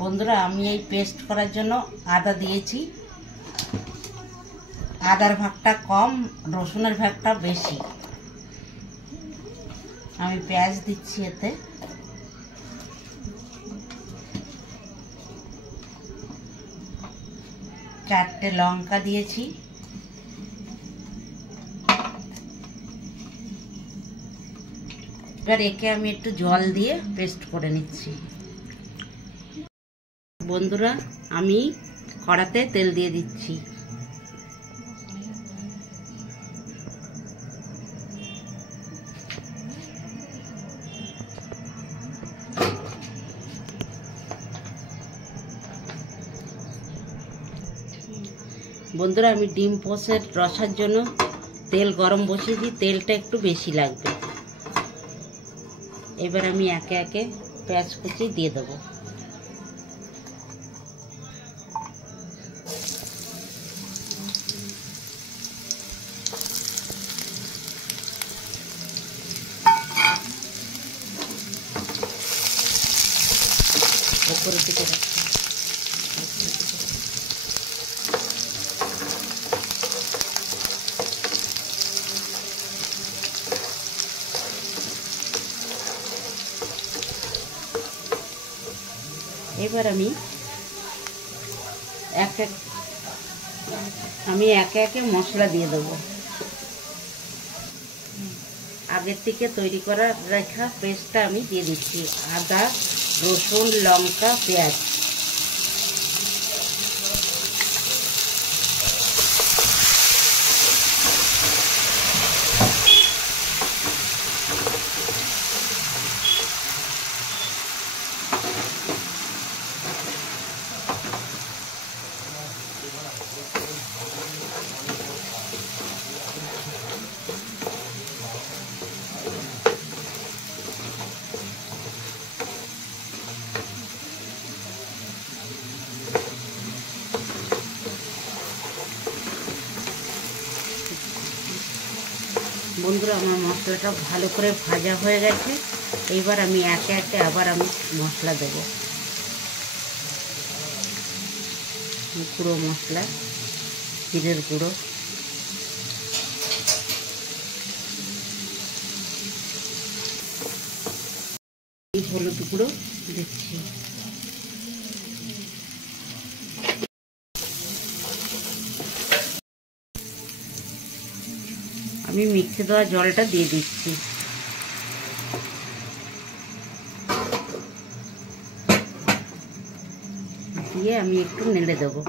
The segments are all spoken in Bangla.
বন্ধুরা আমি এই পেস্ট করার জন্য আদা দিয়েছি। আদার ভাগটা কম, রসুনের ভাগটা বেশি। আমি পেঁয়াজ দিচ্ছি এতে। চারটে লঙ্কা দিয়েছি। এবার একে আমি একটু জল দিয়ে পেস্ট করে নিচ্ছি। বন্ধুরা আমি কড়াতে তেল দিয়ে দিচ্ছি। বন্ধুরা আমি ডিম পোস্টের রসার জন্য তেল গরম বসিয়ে দিই, তেলটা একটু বেশি লাগবে। এবার আমি একে একে পেঁয়াজ কুচি দিয়ে দেবো। উপরের দিকে রাখছি। এবার আমি একে একে মশলা দিয়ে দেবো। আগের থেকে তৈরি করা রাখা পেস্টটা আমি দিয়ে দিচ্ছি। আদা, রসুন, লঙ্কা, পেঁয়াজ। বন্ধুরা আমার মশলাটা ভালো করে ভাজা হয়ে গেছে। এইবার আমি একে একে আবার আমি মশলা দেবো। গুঁড়ো মশলা, জিরের গুঁড়ো, হলুদ গুঁড়ো দিচ্ছি। আমি মিক্সি দেওয়া জলটা দিয়ে দিচ্ছি। দিয়ে আমি একটু নেড়ে দেবো।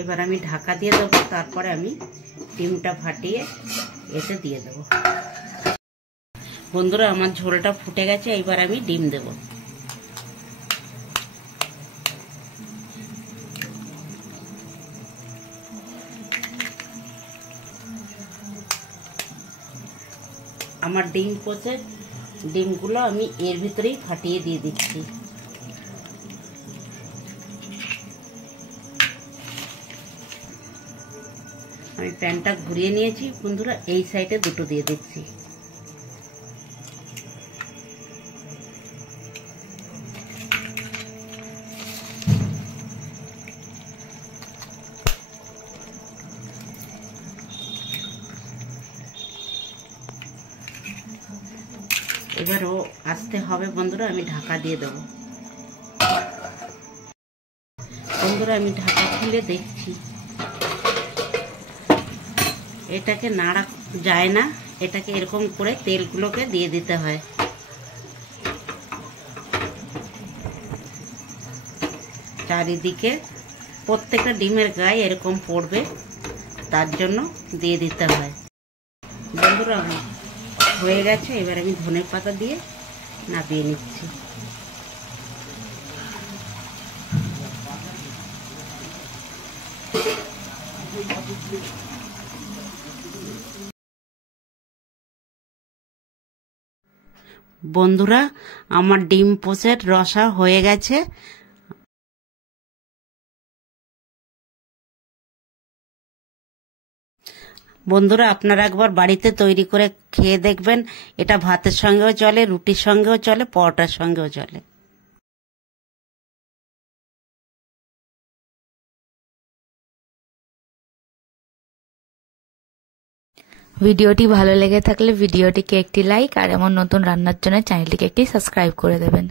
এবার আমি ঢাকা দিয়ে দেবো। তারপরে আমি ডিমটা ফাটিয়ে এতে দিয়ে দেবো। বন্ধুরা আমার ঝোলটা ফুটে গেছে। এবার আমি ডিম দেব। আমার ডিম পোচে ডিমগুলো আমি এর ভিতরেই ফাটিয়ে দিয়ে দিচ্ছি। আমি প্যানটা ঘুরিয়ে নিয়েছি। বন্ধুরা এই সাইডে দুটো দিয়ে দিচ্ছি। এবার ও আসতে হবে। বন্ধুরা আমি ঢাকা দিয়ে দেবো। বন্ধুরা আমি ঢাকা খুলে দেখছি, এটাকে নাড়া যায় না। এটাকে এরকম করে তেলগুলোকে দিয়ে দিতে হয়। চারিদিকে প্রত্যেকটা ডিমের গায়ে এরকম পড়বে, তার জন্য দিয়ে দিতে হয়। বন্ধুরা হয়ে গেছে। এবার আমি ধনের পাতা দিয়ে নামিয়ে নিচ্ছি। বন্ধুরা আমার ডিম পোচের রসা হয়ে গেছে। বন্ধুরা আপনারা একবার বাড়িতে তৈরি করে খেয়ে দেখবেন। এটা ভাতের সঙ্গেও চলে, রুটির সঙ্গেও চলে, পরোটার সঙ্গেও চলে। ভিডিওটি ভালো লেগে থাকলে ভিডিওটিকে একটি লাইক আর এমন নতুন রান্নার জন্য চ্যানেলটিকে একটি সাবস্ক্রাইব করে দেবেন।